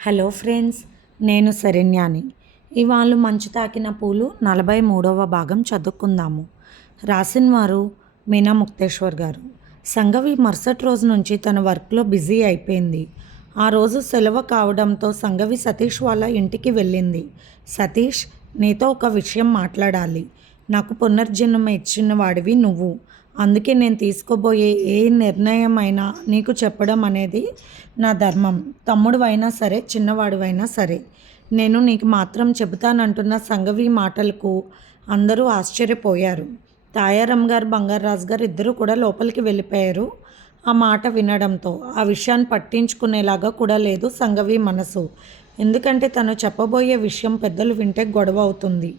Hello friends, నేను శరణ్యాని. ఇవాళ మంచు తాకిన పూలు 43వ భాగం చదువుకుందాము. రాసిన వారు మీనా ముక్తేశ్వర్ గారు. సంఘవి మరుసటి రోజు నుంచి తన వర్క్లో బిజీ అయిపోయింది. ఆ రోజు సెలవు కావడంతో సంఘవి సతీష్ వాళ్ళ ఇంటికి వెళ్ళింది. సతీష్, నీతో ఒక విషయం మాట్లాడాలి. నాకు పునర్జన్మ ఇచ్చిన వాడివి నువ్వు. అందుకే నేను తీసుకోబోయే ఏ నిర్ణయమైనా నీకు చెప్పడం అనేది నా ధర్మం. తమ్ముడివైనా సరే, చిన్నవాడివైనా సరే. నేను నీకు మాత్రం చెబుతానంటున్న సంఘవి మాటలకు అందరూ ఆశ్చర్యపోయారు. తాయారం గారు, బంగారాజు గారు ఇద్దరు కూడా లోపలికి వెళ్ళిపోయారు. ఆ మాట వినడంతో ఆ విషయాన్ని పట్టించుకునేలాగా కూడా లేదు సంఘవి మనసు. ఎందుకంటే తను చెప్పబోయే విషయం పెద్దలు వింటే గొడవ అవుతుంది.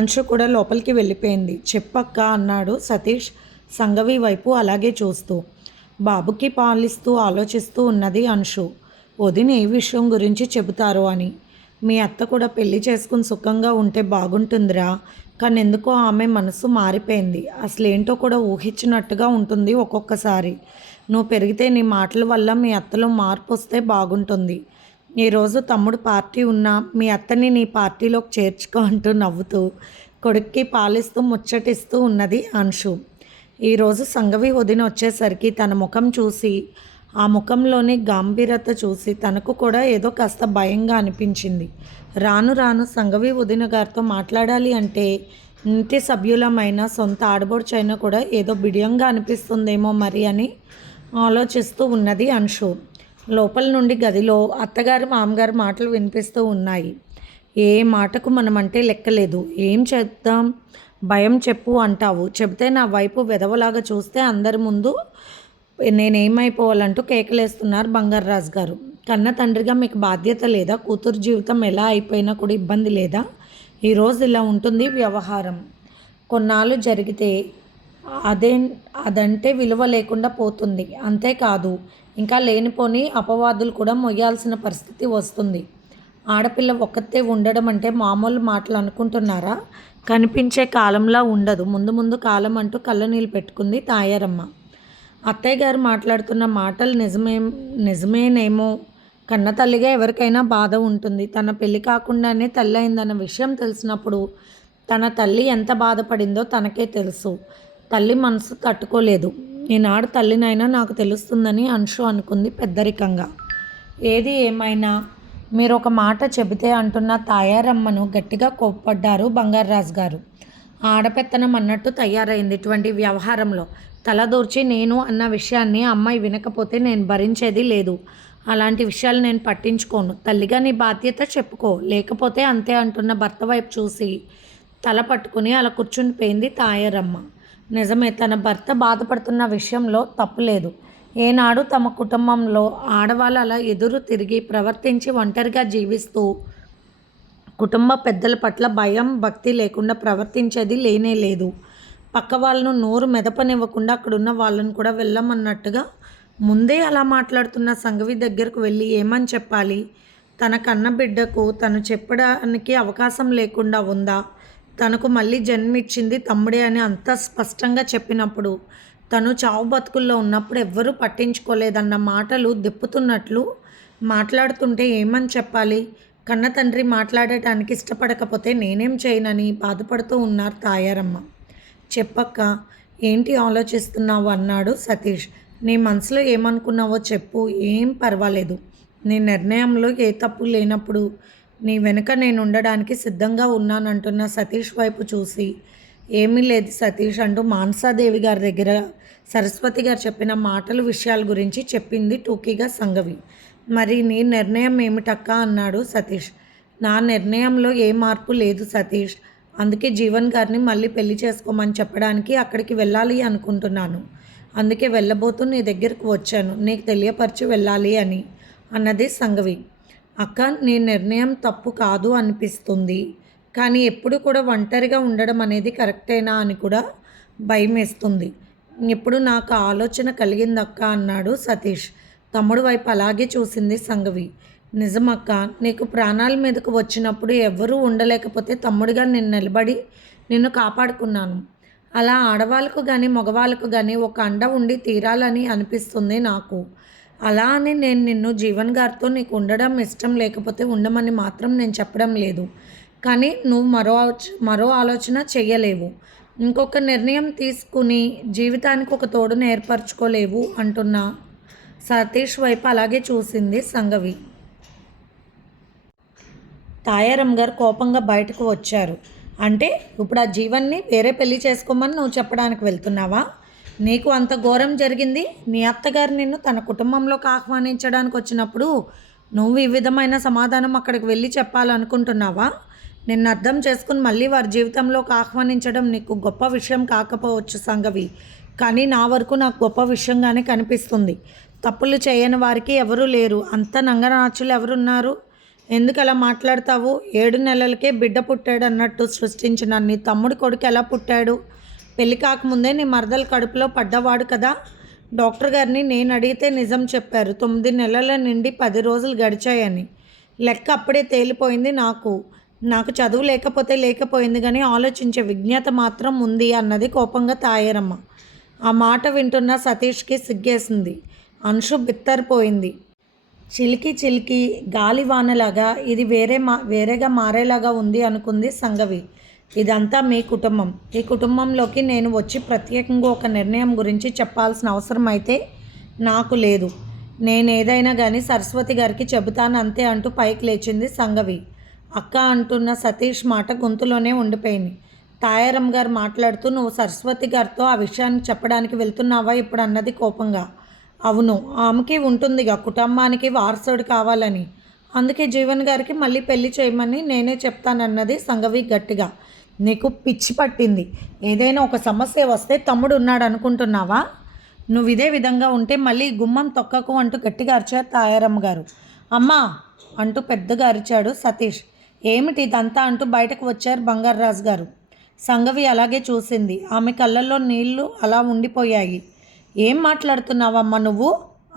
అంశు కూడా లోపలికి వెళ్ళిపోయింది. చెప్పక్క అన్నాడు సతీష్ సంఘవి వైపు అలాగే చూస్తూ. బాబుకి పాలిస్తూ ఆలోచిస్తూ ఉన్నది అంశు. వదిన ఏ విషయం గురించి చెబుతారో అని. మీ అత్త కూడా పెళ్లి చేసుకుని సుఖంగా ఉంటే బాగుంటుందిరా, కానీ ఎందుకో ఆమె మనసు మారిపోయింది. అసలేంటో కూడా ఊహించినట్టుగా ఉంటుంది ఒక్కొక్కసారి. నువ్వు పెరిగితే నీ మాటల వల్ల మీ అత్తలో మార్పు వస్తే బాగుంటుంది. ఈరోజు తమ్ముడు పార్టీ ఉన్నా మీ అత్తని నీ పార్టీలోకి చేర్చుకో అంటూ నవ్వుతూ కొడుక్కి పాలిస్తూ ముచ్చటిస్తూ ఉన్నది అంశు. ఈరోజు సంఘవి వదిన వచ్చేసరికి తన ముఖం చూసి, ఆ ముఖంలోని గాంభీర్యత చూసి తనకు కూడా ఏదో కాస్త భయంగా అనిపించింది. రాను రాను సంఘవి వదిన గారితో మాట్లాడాలి అంటే ఇంటి సభ్యులమైన సొంత ఆడబడుచైనా కూడా ఏదో బిడియంగా అనిపిస్తుందేమో మరి అని ఆలోచిస్తూ ఉన్నది అంశు. లోపల నుండి గదిలో అత్తగారు మామగారు మాటలు వినిపిస్తూ ఉన్నాయి. ఏ మాటకు మనమంటే లెక్కలేదు. ఏం చేద్దాం? భయం చెప్పు అంటావు, చెబితే నా వైపు వెదవలాగా చూస్తే అందరి ముందు నేనేమైపోవాలంటూ కేకలేస్తున్నారు బంగారాజు గారు. కన్న తండ్రిగా మీకు బాధ్యత లేదా? కూతురు జీవితం ఎలా అయిపోయినా కూడా ఇబ్బంది లేదా? ఈరోజు ఇలా ఉంటుంది వ్యవహారం. కొన్నాళ్ళు జరిగితే అదంటే విలువ లేకుండా పోతుంది. అంతేకాదు, ఇంకా లేనిపోని అపవాదులు కూడా మొయ్యాల్సిన పరిస్థితి వస్తుంది. ఆడపిల్ల ఒక్కతే ఉండడం అంటే మామూలు మాటలు అనుకుంటున్నారా? కనిపించే కాలంలా ఉండదు. ముందు ముందు కాలం అంటూ కళ్ళనీళ్ళు పెట్టుకుంది తాయారమ్మ. అత్తయ్య గారు మాట్లాడుతున్న మాటలు నిజమేనేమో. కన్న తల్లిగా ఎవరికైనా బాధ ఉంటుంది. తన పెళ్లి కాకుండానే తల్లి అయిందన్న విషయం తెలిసినప్పుడు తన తల్లి ఎంత బాధపడిందో తనకే తెలుసు. తల్లి మనసు తట్టుకోలేదు. ఈనాడు తల్లినైనా నాకు తెలుస్తుందని అంశు అనుకుంది పెద్దరికంగా. ఏది ఏమైనా మీరు ఒక మాట చెబితే అంటున్న తాయారమ్మను గట్టిగా కోప్పడ్డారు బంగారాజు గారు. ఆడపెత్తనం అన్నట్టు తయారైంది ఇటువంటి వ్యవహారంలో. తలదూర్చి నేను అన్న విషయాన్ని అమ్మాయి వినకపోతే నేను భరించేది లేదు. అలాంటి విషయాలు నేను పట్టించుకోను. తల్లిగా నీ బాధ్యత చెప్పుకో, లేకపోతే అంతే అంటున్న భర్త వైపు చూసి తల పట్టుకుని అలా కూర్చునిపోయింది తాయారమ్మ. నిజమే, తన భర్త బాధపడుతున్న విషయంలో తప్పులేదు. ఏనాడు తమ కుటుంబంలో ఆడవాళ్ళు అలా ఎదురు తిరిగి ప్రవర్తించి ఒంటరిగా జీవిస్తూ కుటుంబ పెద్దల పట్ల భయం భక్తి లేకుండా ప్రవర్తించేది లేనే లేదు. పక్క వాళ్ళను నోరు మెదపనివ్వకుండా అక్కడున్న వాళ్ళను కూడా వెళ్ళమన్నట్టుగా ముందే అలా మాట్లాడుతున్న సంఘవి దగ్గరకు వెళ్ళి ఏమని చెప్పాలి? తన కన్న బిడ్డకు తను చెప్పడానికి అవకాశం లేకుండా ఉందా? తనకు మళ్ళీ జన్మిచ్చింది తమ్ముడే అని అంత స్పష్టంగా చెప్పినప్పుడు, తను చావు బతుకుల్లో ఉన్నప్పుడు ఎవ్వరూ పట్టించుకోలేదన్న మాటలు దిప్పుతున్నట్లు మాట్లాడుతుంటే ఏమని చెప్పాలి? కన్న తండ్రి మాట్లాడటానికి ఇష్టపడకపోతే నేనేం చేయనని బాధపడుతూ ఉన్నారు తాయారమ్మ. చెప్పక్క, ఏంటి ఆలోచిస్తున్నావు అన్నాడు సతీష్. నీ మనసులో ఏమనుకున్నావో చెప్పు, ఏం పర్వాలేదు. నీ నిర్ణయంలో ఏ తప్పు లేనప్పుడు నీ వెనుక నేను ఉండడానికి సిద్ధంగా ఉన్నానంటున్న సతీష్ వైపు చూసి, ఏమీ లేదు సతీష్ అంటూ మానసాదేవి గారి దగ్గర సరస్వతి గారు చెప్పిన మాటలు విషయాల గురించి చెప్పింది టూకీగా సంఘవి. మరి నీ నిర్ణయం ఏమిటక్క అన్నాడు సతీష్. నా నిర్ణయంలో ఏ మార్పు లేదు సతీష్. అందుకే జీవన్ గారిని మళ్ళీ పెళ్లి చేసుకోమని చెప్పడానికి అక్కడికి వెళ్ళాలి అనుకుంటున్నాను. అందుకే వెళ్ళబోతూ నీ దగ్గరకు వచ్చాను, నీకు తెలియపరిచి వెళ్ళాలి అని అన్నది సంఘవి. అక్క, నీ నిర్ణయం తప్పు కాదు అనిపిస్తుంది, కానీ ఎప్పుడు కూడా ఒంటరిగా ఉండడం అనేది కరెక్టేనా అని కూడా భయం వేస్తుంది. ఇప్పుడు నాకు ఆలోచన కలిగిందక్క అన్నాడు సతీష్. తమ్ముడు వైపు అలాగే చూసింది సంఘవి. నిజమక్క, నీకు ప్రాణాల మీదకు వచ్చినప్పుడు ఎవ్వరూ ఉండలేకపోతే తమ్ముడిగా నేను నిలబడి నిన్ను కాపాడుకున్నాను. అలా ఆడవాళ్ళకు కానీ మగవాళ్ళకు కానీ ఒక అండ ఉండి తీరాలని అనిపిస్తుంది నాకు. అలా అని నేను నిన్ను జీవన్ గారితో నీకు ఉండడం ఇష్టం లేకపోతే ఉండమని మాత్రం నేను చెప్పడం లేదు. కానీ నువ్వు మరో ఆలోచన చెయ్యలేవు. ఇంకొక నిర్ణయం తీసుకుని జీవితానికి ఒక తోడును ఏర్పరచుకోలేవు అంటున్న సతీష్ వైపు అలాగే చూసింది సంగవి. తాయారం గారు కోపంగా బయటకు వచ్చారు. అంటే ఇప్పుడు ఆ జీవన్ని వేరే పెళ్లి చేసుకోమని నువ్వు చెప్పడానికి వెళ్తున్నావా? నీకు అంత ఘోరం జరిగింది. మీ అత్తగారు నిన్ను తన కుటుంబంలోకి ఆహ్వానించడానికి వచ్చినప్పుడు నువ్వు ఈ విధమైన సమాధానం అక్కడికి వెళ్ళి చెప్పాలనుకుంటున్నావా? నిన్ను అర్థం చేసుకుని మళ్ళీ వారి జీవితంలోకి ఆహ్వానించడం నీకు గొప్ప విషయం కాకపోవచ్చు సంగవి. కానీ నా వరకు నాకు గొప్ప విషయంగానే కనిపిస్తుంది. తప్పులు చేయని వారికి ఎవరూ లేరు. అంత నంగనాచులు ఎవరున్నారు? ఎందుకు అలా మాట్లాడతావు? 7 నెలలకే బిడ్డ పుట్టాడు అన్నట్టు సృష్టించిన నీ తమ్ముడి కొడుకు ఎలా పుట్టాడు? పెళ్లి కాకముందే నీ మరదలు కడుపులో పడ్డవాడు కదా. డాక్టర్ గారిని నేను అడిగితే నిజం చెప్పారు. 9 నెలల నుండి 10 రోజులు గడిచాయని. లెక్క అప్పుడే తేలిపోయింది నాకు చదువు లేకపోతే లేకపోయింది కానీ ఆలోచించే విజ్ఞత మాత్రం ఉంది అన్నది కోపంగా తాయారమ్మ. ఆ మాట వింటున్న సతీష్కి సిగ్గేసింది. అంశు బిత్తరిపోయింది. చిలికి గాలివానలాగా ఇది వేరేగా మారేలాగా ఉంది అనుకుంది సంగవి. ఇదంతా మీ కుటుంబం. ఈ కుటుంబంలోకి నేను వచ్చి ప్రత్యేకంగా ఒక నిర్ణయం గురించి చెప్పాల్సిన అవసరం అయితే నాకు లేదు. నేనేదైనా కానీ సరస్వతి గారికి చెబుతాను అంతే అంటూ పైకి లేచింది సంగవి. అక్క అంటున్న సతీష్ మాట గొంతులోనే ఉండిపోయింది. తాయారం గారు మాట్లాడుతూ నువ్వు సరస్వతి గారితో ఆ విషయాన్ని చెప్పడానికి వెళ్తున్నావా ఇప్పుడు అన్నది కోపంగా. అవును, ఆమెకి ఉంటుందిగా కుటుంబానికి వారసుడు కావాలని. అందుకే జీవన్ గారికి మళ్ళీ పెళ్లి చేయమని నేనే చెప్తానన్నది సంగవి గట్టిగా. నీకు పిచ్చి పట్టింది. ఏదైనా ఒక సమస్య వస్తే తమ్ముడు ఉన్నాడు అనుకుంటున్నావా? నువ్వు ఇదే విధంగా ఉంటే మళ్ళీ గుమ్మం తొక్కకు అంటూ గట్టిగా అరిచారు తాయారమ్మ గారు. అమ్మా అంటూ పెద్దగా అరిచాడు సతీష్. ఏమిటి ఇదంతా అంటూ బయటకు వచ్చారు బంగారాజు గారు. సంగవి అలాగే చూసింది. ఆమె కళ్ళల్లో నీళ్లు అలా ఉండిపోయాయి. ఏం మాట్లాడుతున్నావమ్మా నువ్వు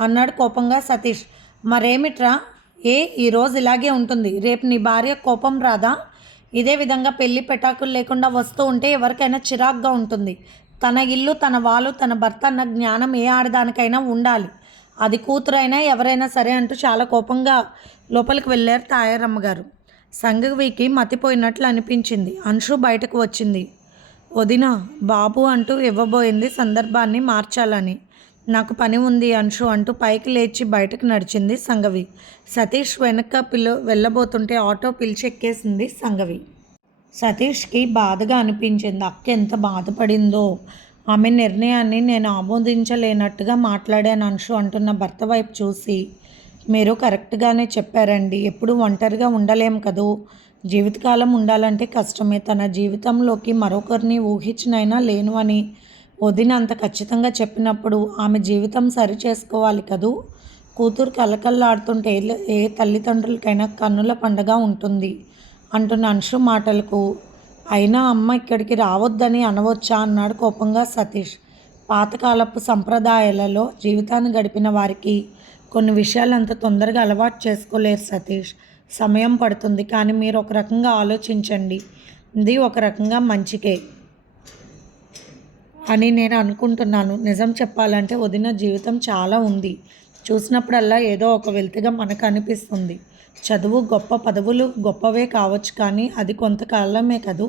అన్నాడు కోపంగా సతీష్. మరేమిట్రా? ఈరోజు ఇలాగే ఉంటుంది, రేపు నీ భార్య కోపం రాదా? ఇదే విధంగా పెళ్లి పెటాకులు లేకుండా వస్తూ ఉంటే ఎవరికైనా చిరాగ్గా ఉంటుంది. తన ఇల్లు తన వాళ్ళు తన భర్త అన్న జ్ఞానం ఏ ఆడదానికైనా ఉండాలి. అది కూతురైనా ఎవరైనా సరే అంటూ చాలా కోపంగా లోపలికి వెళ్ళారు తాయారమ్మ గారు. సంగవికి మతిపోయినట్లు అనిపించింది. అంశు బయటకు వచ్చింది. వదిన బాబు అంటూ ఇవ్వబోయింది సందర్భాన్ని మార్చాలని. నాకు పని ఉంది అంశు అంటూ పైకి లేచి బయటకు నడిచింది సంగవి. సతీష్ వెనక వెళ్ళబోతుంటే ఆటో పిలిచెక్కేసింది సంగవి. సతీష్కి బాధగా అనిపించింది. అక్క ఎంత బాధపడిందో. ఆమె నిర్ణయాన్ని నేను ఆమోదించలేనట్టుగా మాట్లాడాను అంశు అంటున్న భర్త వైపు చూసి, మీరు కరెక్ట్గానే చెప్పారండి. ఎప్పుడు ఒంటరిగా ఉండలేం కదూ. జీవితకాలం ఉండాలంటే కష్టమే. తన జీవితంలోకి మరొకరిని ఊహించినైనా లేను అని వదిన అంత ఖచ్చితంగా చెప్పినప్పుడు ఆమె జీవితం సరి చేసుకోవాలి కదూ. కూతురు కలకల్లాడుతుంటే ఏ తల్లిదండ్రులకైనా కన్నుల పండగ ఉంటుంది అంటున్న అంశు మాటలకు, అయినా అమ్మ ఇక్కడికి రావద్దని అనవచ్చా అన్నాడు కోపంగా సతీష్. పాతకాలపు సంప్రదాయాలలో జీవితాన్ని గడిపిన వారికి కొన్ని విషయాలు అంత తొందరగా అలవాటు చేసుకోలేరు సతీష్. సమయం పడుతుంది. కానీ మీరు ఒక రకంగా ఆలోచించండి. ఇది ఒక రకంగా మంచికే అని నేను అనుకుంటున్నాను. నిజం చెప్పాలంటే వదిన జీవితం చాలా ఉంది. చూసినప్పుడల్లా ఏదో ఒక వెలితిగా మనకు అనిపిస్తుంది. చదువు గొప్ప, పదవులు గొప్పవే కావచ్చు, కానీ అది కొంతకాలమే కదూ.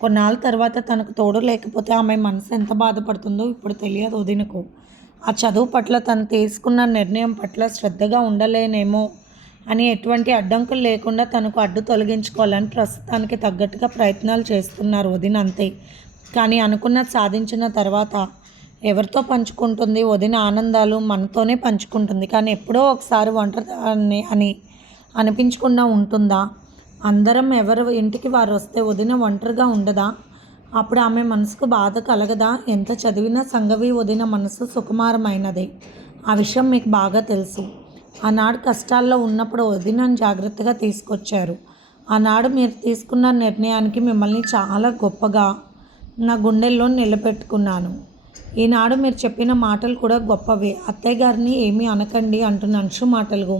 కొన్నాళ్ళ తర్వాత తనకు తోడు లేకపోతే ఆమె మనసు ఎంత బాధపడుతుందో ఇప్పుడు తెలియదు వదినకు. ఆ చదువు పట్ల తను తీసుకున్న నిర్ణయం పట్ల శ్రద్ధగా ఉండలేనేమో అని ఎటువంటి అడ్డంకులు లేకుండా తనకు అడ్డు తొలగించుకోవాలని ప్రస్తుతానికి తగ్గట్టుగా ప్రయత్నాలు చేస్తున్నారు వదిన అంతే. కానీ అనుకున్నది సాధించిన తర్వాత ఎవరితో పంచుకుంటుంది? వదిన ఆనందాలు మనతోనే పంచుకుంటుంది. కానీ ఎప్పుడో ఒకసారి ఒంటరి అని అనిపించకుండా ఉంటుందా? అందరం ఎవరు ఇంటికి వారు వస్తే వదిన ఒంటరిగా ఉండదా? అప్పుడు ఆమె మనసుకు బాధ కలగదా? ఎంత చదివినా సంగవి వదిన మనసు సుకుమారమైనదే. ఆ విషయం మీకు బాగా తెలుసు. ఆనాడు కష్టాల్లో ఉన్నప్పుడు వదినను జాగ్రత్తగా తీసుకొచ్చారు. ఆనాడు మీరు తీసుకున్న నిర్ణయానికి మిమ్మల్ని చాలా గొప్పగా నా గుండెల్లో నిలబెట్టుకున్నాను. ఈనాడు మీరు చెప్పిన మాటలు కూడా గొప్పవే. అత్తయ్య గారిని ఏమీ అనకండి అంటున్న అంశు మాటలు.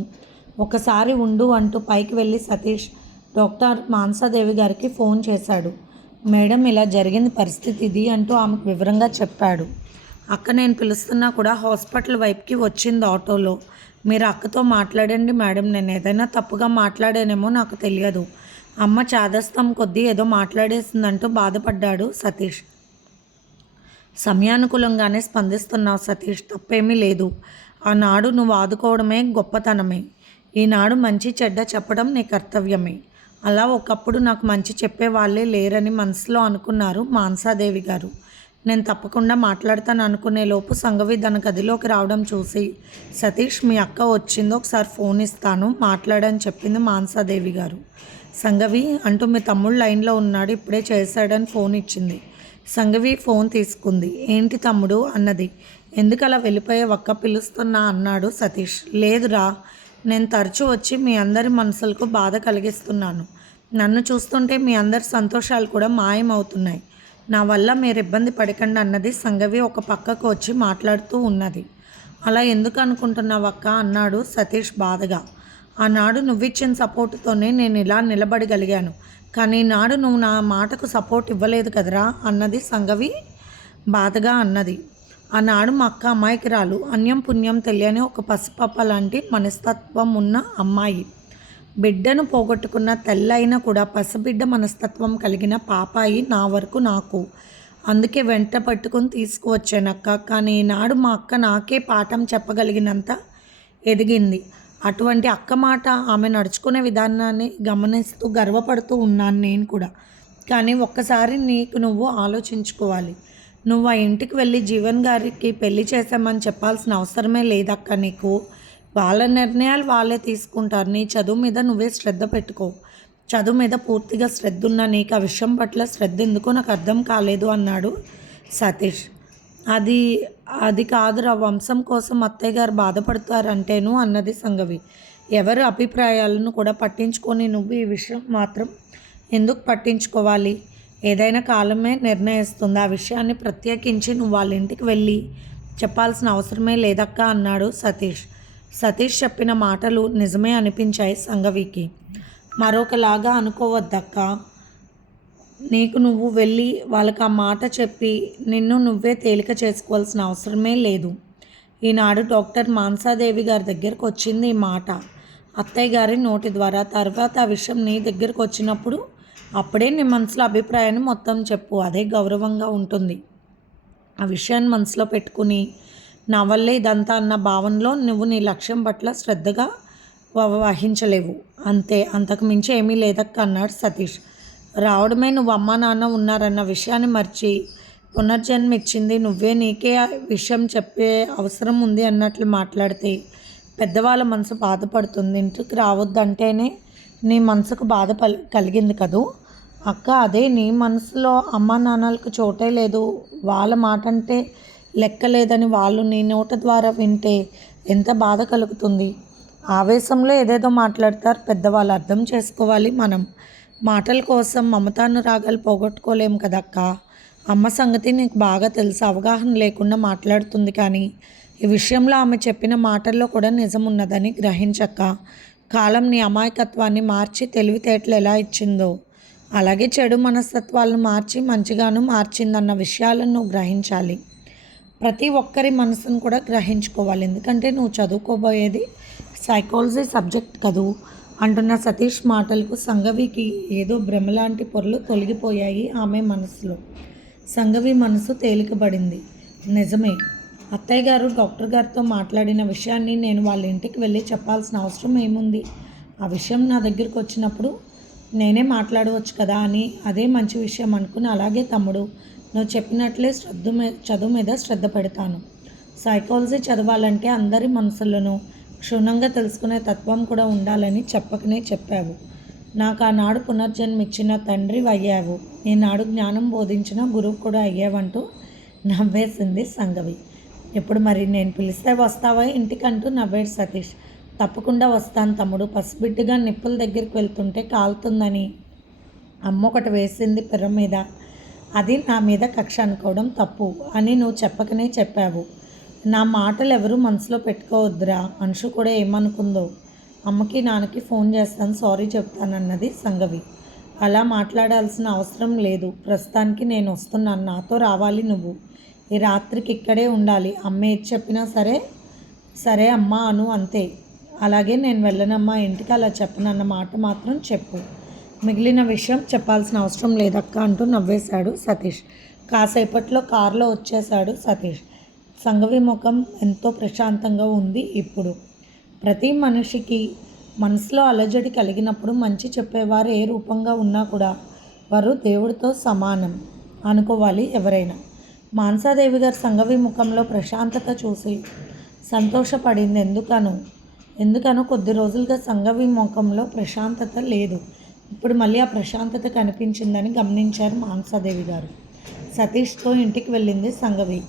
ఒకసారి ఉండు అంటూ పైకి వెళ్ళి సతీష్ డాక్టర్ మానసాదేవి గారికి ఫోన్ చేశాడు. మేడం ఇలా జరిగింది పరిస్థితి ఇది అంటూ ఆమెకు వివరంగా చెప్పాడు. అక్క నేను పిలుస్తున్నా కూడా హాస్పిటల్ వైపుకి వచ్చింది ఆటోలో. మీరు అక్కతో మాట్లాడండి మేడం, నేను ఏదైనా తప్పుగా మాట్లాడానేమో నాకు తెలియదు. అమ్మ చాదస్తం కొద్దీ ఏదో మాట్లాడేసిందంటూ బాధపడ్డాడు సతీష్. సమయానుకూలంగానే స్పందిస్తున్నావు సతీష్, తప్పేమీ లేదు. ఆనాడు నువ్వు ఆదుకోవడమే గొప్పతనమే. ఈనాడు మంచి చెడ్డ చెప్పడం నీ కర్తవ్యమే. అలా ఒకప్పుడు నాకు మంచి చెప్పేవాళ్ళే లేరని మనసులో అనుకున్నారు మానసాదేవి గారు. నేను తప్పకుండా మాట్లాడతాను అనుకునే లోపు సంఘవి తన గదిలోకి రావడం చూసి, సతీష్ మీ అక్క వచ్చిందో ఒకసారి ఫోన్ ఇస్తాను మాట్లాడని చెప్పింది మానసాదేవి గారు. సంఘవి అంటూ మీ తమ్ముడు లైన్లో ఉన్నాడు, ఇప్పుడే చేశాడని ఫోన్ ఇచ్చింది. సంఘవి ఫోన్ తీసుకుంది. ఏంటి తమ్ముడు అన్నది. ఎందుకు అలా వెళ్ళిపోయే ఒక్క పిలుస్తున్నా అన్నాడు సతీష్. లేదురా, నేను తరచూ వచ్చి మీ అందరి మనసులకు బాధ కలిగిస్తున్నాను. నన్ను చూస్తుంటే మీ అందరి సంతోషాలు కూడా మాయమవుతున్నాయి. నా వల్ల మీరు ఇబ్బంది పడకండి అన్నది సంఘవి ఒక పక్కకు వచ్చి మాట్లాడుతూ ఉన్నది. అలా ఎందుకు అనుకుంటున్నావు అక్క అన్నాడు సతీష్ బాధగా. ఆనాడు నువ్విచ్చిన సపోర్టుతోనే నేను ఇలా నిలబడగలిగాను, కానీ ఈనాడు నువ్వు నా మాటకు సపోర్ట్ ఇవ్వలేదు కదరా అన్నది సంఘవి బాధగా అన్నది. ఆనాడు మా అక్క అమాయకురాలు, అన్యం పుణ్యం తెలియని ఒక పసిపప్ప లాంటి మనస్తత్వం ఉన్న అమ్మాయి. బిడ్డను పోగొట్టుకున్న తెల్లైనా కూడా పసిబిడ్డ మనస్తత్వం కలిగిన పాపాయి నా వరకు నాకు. అందుకే వెంట పట్టుకొని తీసుకువచ్చానక్క. కానీ ఈనాడు మా అక్క నాకే పాఠం చెప్పగలిగినంత ఎదిగింది. అటువంటి అక్క మాట, ఆమె నడుచుకునే విధానాన్ని గమనిస్తూ గర్వపడుతూ ఉన్నాను నేను కూడా. కానీ ఒక్కసారి నీకు నువ్వు ఆలోచించుకోవాలి. నువ్వు ఆ ఇంటికి వెళ్ళి జీవన్ గారికి పెళ్లి చేశామని చెప్పాల్సిన అవసరమే లేదక్క నీకు. వాళ్ళ నిర్ణయాలు వాళ్ళే తీసుకుంటారు. నీ చదువు మీద నువ్వే శ్రద్ధ పెట్టుకో. చదువు మీద పూర్తిగా శ్రద్ధ ఉన్న నీకు ఆ విషయం పట్ల శ్రద్ధ ఎందుకో నాకు అర్థం కాలేదు అన్నాడు సతీష్. అది కాదురా, వంశం కోసం అత్తయ్య గారు బాధపడతారంటేను అన్నది సంఘవి. ఎవరి అభిప్రాయాలను కూడా పట్టించుకొని నువ్వు ఈ విషయం మాత్రం ఎందుకు పట్టించుకోవాలి? ఏదైనా కాలమే నిర్ణయిస్తుంది. ఆ విషయాన్ని ప్రత్యేకించి నువ్వు వాళ్ళ ఇంటికి వెళ్ళి చెప్పాల్సిన అవసరమే లేదక్క అన్నాడు సతీష్. సతీష్ చెప్పిన మాటలు నిజమే అనిపించాయి సంఘవికి. మరొకలాగా అనుకోవద్దక్క, నీకు నువ్వు వెళ్ళి వాళ్ళకి ఆ మాట చెప్పి నిన్ను నువ్వే తేలిక చేసుకోవాల్సిన అవసరమే లేదు. ఈనాడు డాక్టర్ మానసాదేవి గారి దగ్గరకు వచ్చింది ఈ మాట అత్తయ్య గారి నోటి ద్వారా. తర్వాత ఆ విషయం నీ దగ్గరకు వచ్చినప్పుడు అప్పుడే నీ మనసులో అభిప్రాయాన్ని మొత్తం చెప్పు, అదే గౌరవంగా ఉంటుంది. ఆ విషయాన్ని మనసులో పెట్టుకుని నా వల్లే ఇదంతా అన్న భావనలో నువ్వు నీ లక్ష్యం పట్ల శ్రద్ధగా వహించలేవు, అంతే, అంతకు మించి ఏమీ లేదక్క అన్నాడు సతీష్. రావడమే నువ్వు అమ్మా నాన్న ఉన్నారన్న విషయాన్ని మర్చి పునర్జన్మ ఇచ్చింది నువ్వే, నీకే ఆ విషయం చెప్పే అవసరం ఉంది అన్నట్లు మాట్లాడితే పెద్దవాళ్ళ మనసు బాధపడుతుంది. ఇంటికి రావద్దంటేనే నీ మనసుకు బాధ కలిగింది కదూ అక్క. అదే నీ మనసులో అమ్మా నాన్నలకు చోటే లేదు, వాళ్ళ మాట అంటే లెక్కలేదని వాళ్ళు నీ నోట ద్వారా వింటే ఎంత బాధ కలుగుతుంది. ఆవేశంలో ఏదేదో మాట్లాడతారు పెద్దవాళ్ళు, అర్థం చేసుకోవాలి మనం. మాటల కోసం మమతానురాగాలు పోగొట్టుకోలేము కదక్క. అమ్మ సంగతి నీకు బాగా తెలుసు, అవగాహన లేకుండా మాట్లాడుతుంది. కానీ ఈ విషయంలో ఆమె చెప్పిన మాటల్లో కూడా నిజం ఉన్నదని గ్రహించక్క. కాలం నీ అమాయకత్వాన్ని మార్చి తెలివితేటలు ఎలా ఇచ్చిందో అలాగే చెడు మనస్తత్వాలను మార్చి మంచిగాను మార్చిందన్న విషయాలను నువ్వు గ్రహించాలి. ప్రతి ఒక్కరి మనసును కూడా గ్రహించుకోవాలి. ఎందుకంటే నువ్వు చదువుకోబోయేది సైకాలజీ సబ్జెక్ట్ కదూ అంటున్న సతీష్ మాటలకు సంఘవికి ఏదో భ్రమలాంటి పొరలు తొలగిపోయాయి ఆమె మనసులో. సంఘవి మనసు తేలికబడింది. నిజమే, అత్తయ్య గారు డాక్టర్ గారితో మాట్లాడిన విషయాన్ని నేను వాళ్ళ ఇంటికి వెళ్ళి చెప్పాల్సిన అవసరం ఏముంది? ఆ విషయం నా దగ్గరికి వచ్చినప్పుడు నేనే మాట్లాడవచ్చు కదా అని అదే మంచి విషయం అనుకుని, అలాగే తమ్ముడు నువ్వు చెప్పినట్లే చదువు మీద శ్రద్ధ పెడతాను. సైకాలజీ చదవాలంటే అందరి మనసులను క్షుణ్ణంగా తెలుసుకునే తత్వం కూడా ఉండాలని చెప్పకనే చెప్పావు. నాకు ఆనాడు పునర్జన్మిచ్చిన తండ్రి అయ్యావు, ఈనాడు జ్ఞానం బోధించిన గురువు కూడా అయ్యావంటూ నవ్వేసింది సంఘవి. ఇప్పుడు మరి నేను పిలిస్తే వస్తావా ఇంటికంటూ నవ్వాడు సతీష్. తప్పకుండా వస్తాను తమ్ముడు. పసిబిడ్డగా నిప్పుల దగ్గరికి వెళ్తుంటే కాలుతుందని అమ్మ ఒకటి వేసింది పిర్ర మీద, అది నా మీద కక్ష అనుకోవడం తప్పు అని నువ్వు చెప్పకనే చెప్పావు. నా మాటలు ఎవరూ మనసులో పెట్టుకోవద్దురా. అంశు కూడా ఏమనుకుందో. అమ్మకి నాన్నకి ఫోన్ చేస్తాను, సారీ చెప్తానన్నది సంఘవి. అలా మాట్లాడాల్సిన అవసరం లేదు, ప్రస్తుతానికి నేను వస్తున్నాను, నాతో రావాలి నువ్వు. ఈ రాత్రికి ఇక్కడే ఉండాలి. అమ్మ ఏది చెప్పినా సరే సరే అమ్మా అను అంతే. అలాగే నేను వెళ్ళనమ్మా ఇంటికి, అలా చెప్పనన్న మాట మాత్రం చెప్పు. మిగిలిన విషయం చెప్పాల్సిన అవసరం లేదక్క అంటూ నవ్వేశాడు సతీష్. కాసేపట్లో కారులో వచ్చేశాడు సతీష్. సంఘవి ముఖం ఎంతో ప్రశాంతంగా ఉంది ఇప్పుడు. ప్రతి మనిషికి మనసులో అలజడి కలిగినప్పుడు మంచి చెప్పేవారు ఏ రూపంగా ఉన్నా కూడా వారు దేవుడితో సమానం అనుకోవాలి ఎవరైనా. మానసాదేవి గారు సంఘవి ముఖంలో ప్రశాంతత చూసి సంతోషపడింది. ఎందుకనో కొద్ది రోజులుగా సంఘవి ముఖంలో ప్రశాంతత లేదు. ఇప్పుడు మళ్ళీ ఆ ప్రశాంతత కనిపించిందని గమనించారు మానసాదేవి గారు. సతీష్తో ఇంటికి వెళ్ళింది సంఘవి.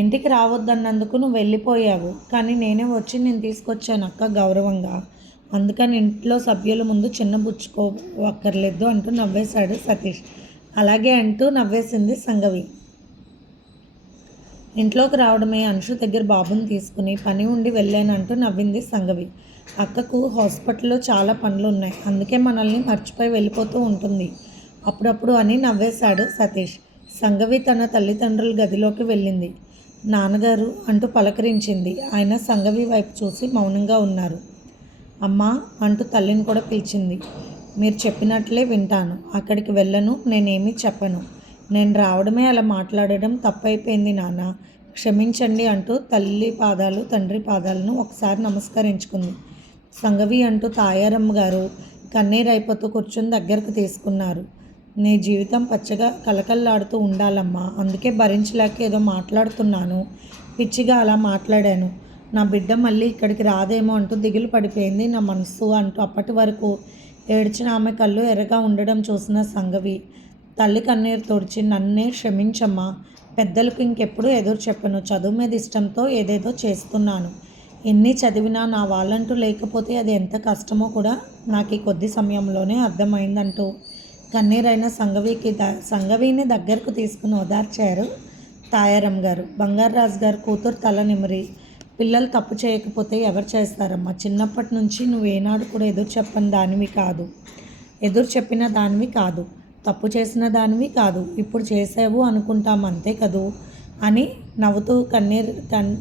ఇంటికి రావద్దన్నందుకు నువ్వు వెళ్ళిపోయావు, కానీ నేనే వచ్చి నేను తీసుకొచ్చాను అక్క గౌరవంగా, అందుకని ఇంట్లో సభ్యుల ముందు చిన్నబుచ్చుకోవక్కర్లేదు అంటూ నవ్వేశాడు సతీష్. అలాగే అంటూ నవ్వేసింది సంఘవి. ఇంట్లోకి రావడమే అంశు దగ్గర బాబుని తీసుకుని పని ఉండి వెళ్ళానంటూ నవ్వింది సంఘవి. అక్కకు హాస్పిటల్లో చాలా పనులు ఉన్నాయి, అందుకే మనల్ని మర్చిపోయి వెళ్ళిపోతూ ఉంటుంది అప్పుడప్పుడు అని నవ్వేశాడు సతీష్. సంఘవి తన తల్లిదండ్రుల గదిలోకి వెళ్ళింది. నాన్నగారు అంటూ పలకరించింది. ఆయన సంఘవి వైపు చూసి మౌనంగా ఉన్నారు. అమ్మా అంటూ తల్లిని కూడా పిలిచింది. మీరు చెప్పినట్లే వింటాను, అక్కడికి వెళ్ళను, నేనేమీ చెప్పను. నేను రావడమే అలా మాట్లాడడం తప్పైపోయింది నాన్న, క్షమించండి అంటూ తల్లి పాదాలు తండ్రి పాదాలను ఒకసారి నమస్కరించుకుంది. సంఘవి అంటూ తాయారమ్మ గారు కన్నీరైపోతూ కూర్చొని దగ్గరకు తీసుకున్నారు. నీ జీవితం పచ్చగా కలకల్లాడుతూ ఉండాలమ్మా, అందుకే భరించలేక ఏదో మాట్లాడుతున్నాను, పిచ్చిగా అలా మాట్లాడాను. నా బిడ్డ మళ్ళీ ఇక్కడికి రాదేమో అంటూ దిగులు పడిపోయింది నా మనసు అంటూ అప్పటి వరకు ఏడ్చిన ఆమె కళ్ళు ఎర్రగా ఉండడం చూసిన సంఘవి తల్లి కన్నీరు తుడిచి, నన్నే క్షమించమ్మా, పెద్దలకు ఇంకెప్పుడు ఎదురు చెప్పను, చదువు మీద ఇష్టంతో ఏదేదో చేస్తున్నాను, ఎన్ని చదివినా నా వాళ్ళంటూ లేకపోతే అది ఎంత కష్టమో కూడా నాకు ఈ కొద్ది సమయంలోనే అర్థమైందంటూ కన్నీరైన సంఘవిని దగ్గరకు తీసుకుని ఓదార్చారు తాయారమ్మ గారు. బంగారాజు గారు కూతురు తల నిమిరి, పిల్లలు తప్పు చేయకపోతే ఎవరు చేస్తారమ్మా, చిన్నప్పటి నుంచి నువ్వేనాడు కూడా ఎదురు చెప్పిన దానివి కాదు, తప్పు చేసిన దానివి కాదు, ఇప్పుడు చేసావు అనుకుంటాం అంతే కదూ అని నవ్వుతూ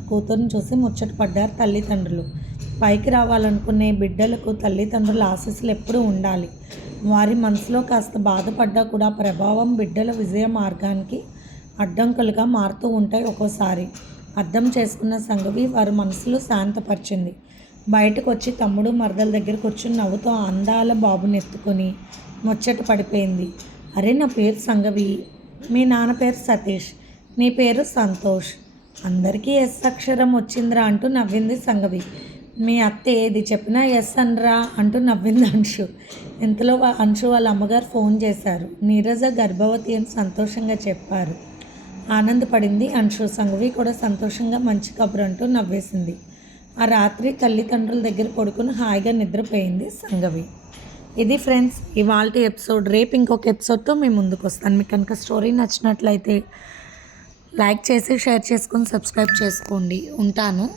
కూతురుని చూసి ముచ్చటపడ్డారు తల్లిదండ్రులు. పైకి రావాలనుకునే బిడ్డలకు తల్లిదండ్రుల ఆశీస్సులు ఎప్పుడూ ఉండాలి. వారి మనసులో కాస్త బాధపడ్డా కూడా ప్రభావం బిడ్డల విజయ మార్గానికి అడ్డంకులుగా మారుతూ ఉంటాయి ఒక్కోసారి. అర్థం చేసుకున్న సంఘవి వారి మనసులో శాంతపరిచింది. బయటకు వచ్చి తమ్ముడు మరదల దగ్గర కూర్చుని నవ్వుతూ అందాల బాబుని ఎత్తుకొని ముచ్చట పడిపోయింది. అరే నా పేరు సంఘవి, మీ నాన్న పేరు సతీష్, నీ పేరు సంతోష్, అందరికీ ఎస్ అక్షరం వచ్చిందిరా అంటూ నవ్వింది సంఘవి. మీ అత్త ఏది చెప్పినా ఎస్ అనరా అంటూ నవ్వింది అంశు. ఇంతలో అంశు వాళ్ళ అమ్మగారు ఫోన్ చేశారు. నీరజ గర్భవతి అని సంతోషంగా చెప్పారు. ఆనందపడింది అంశు. సంఘవి కూడా సంతోషంగా మంచి కబురు అంటూ నవ్వేసింది. ఆ రాత్రి తల్లిదండ్రుల దగ్గర పడుకుని హాయిగా నిద్రపోయింది సంఘవి. ఇది ఫ్రెండ్స్ ఇవాల్టి ఎపిసోడ్. రేపు ఇంకొక ఎపిసోడ్తో మేము ముందుకు వస్తాను. మీకు కనుక స్టోరీ నచ్చినట్లయితే లైక్ చేసి షేర్ చేసుకొని సబ్స్క్రైబ్ చేసుకోండి. ఉంటాను.